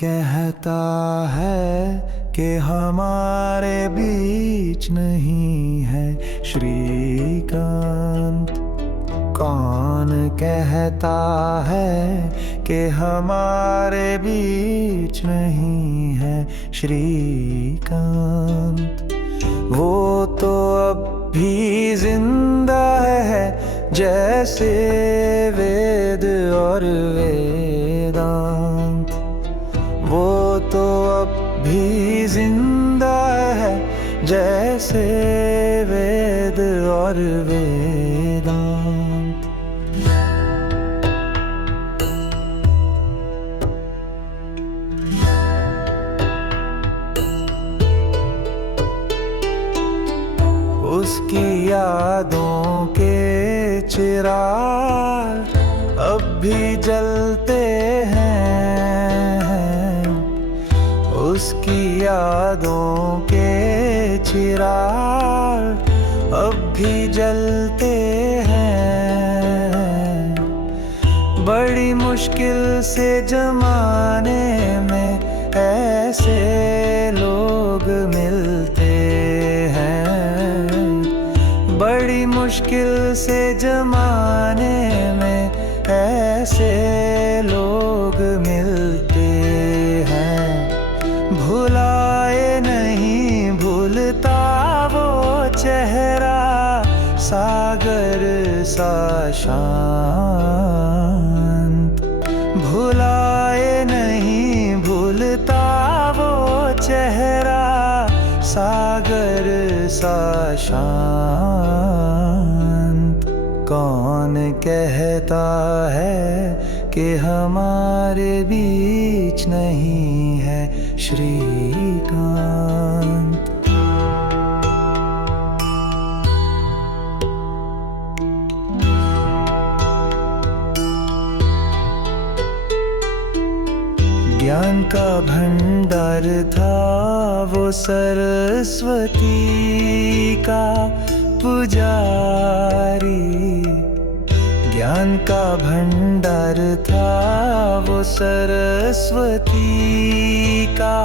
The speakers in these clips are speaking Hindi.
कहता है कि हमारे बीच नहीं है श्रीकांत? कौन कहता है कि हमारे बीच नहीं है श्रीकांत? वो तो अब भी जिंदा है जैसे वेद और वेदांत। वो तो अब भी जिंदा है जैसे वेद और वेदांत। उसकी यादों के चिराग अब भी जलते हैं। उसकी यादों के चिराग अब भी जलते हैं। बड़ी मुश्किल से जमाने में ऐसे लोग मिलते हैं। बड़ी मुश्किल से जमाने में ऐसे लोग मिलते हैं। भुलाए नहीं भूलता वो चेहरा सागर सा शांत। भुलाए नहीं भूलता वो चेहरा सागर सा शांत। कौन कहता है कि हमारे बीच नहीं है श्रीकांत? ज्ञान का भंडार था वो सरस्वती का पुजारी। ज्ञान का भंडार था वो सरस्वती का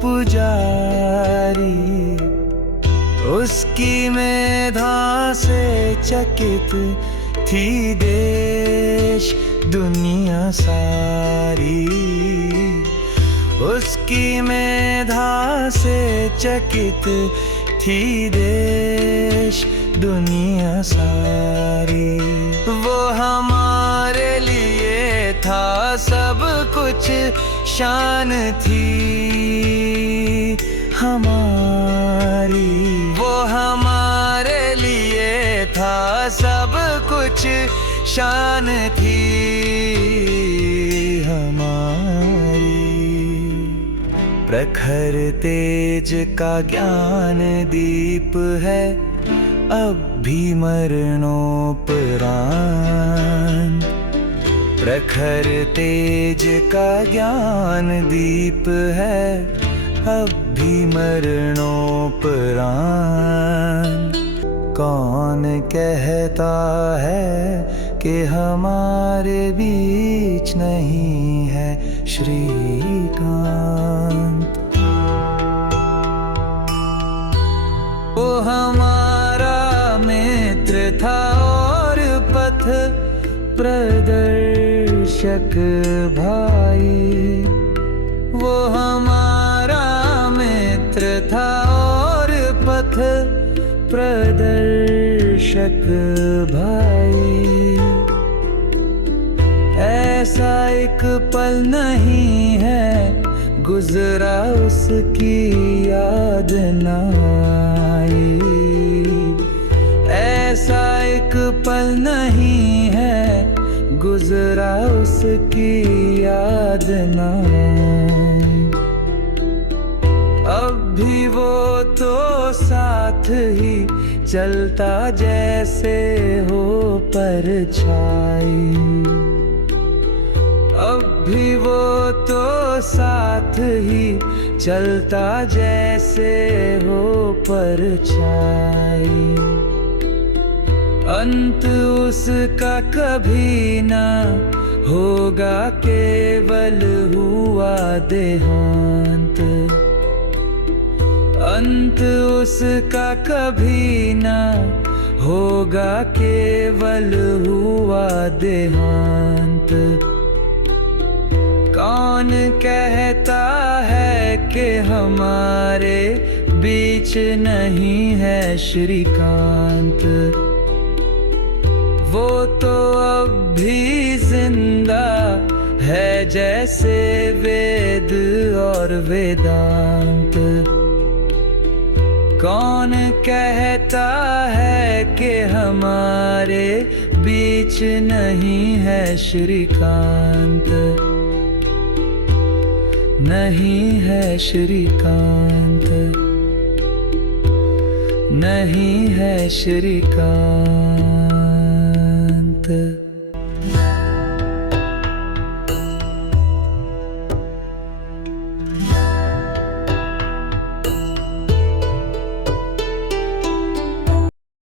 पुजारी। उसकी मेधा से चकित थी देश दुनिया सारी। उसकी मेधा से चकित थी देश दुनिया सारी। वो हमारे लिए था सब कुछ, शान थी हमारी। वो हमारे लिए था सब कुछ, शान थी हमारी। प्रखर तेज का ज्ञान दीप है अब भी मरणोपरांत। प्रखर तेज का ज्ञान दीप है अब भी मरणोपरांत। कौन कहता है कि हमारे बीच नहीं है श्रीकांत? वो हमारा मित्र था और पथ प्रदर्शक भाई। वो हमारा मित्र था और पथ प्रदर्शक भाई। ऐसा एक पल नहीं है गुजरा उसकी याद न आई। ऐसा एक पल नहीं है गुजरा उसकी याद न आई। अब भी वो तो साथ ही चलता जैसे हो परछाई। अब भी वो तो साथ ही चलता जैसे हो परछाई। अंत उसका कभी ना होगा केवल हुआ देहांत। अंत उसका कभी ना होगा, केवल हुआ देहांत। कौन कहता है कि हमारे बीच नहीं है श्रीकांत? वो तो अब भी जिंदा है जैसे वेद और वेदांत। कौन कहता है कि हमारे बीच नहीं है श्रीकांत? नहीं है श्रीकांत, नहीं है श्रीकांत।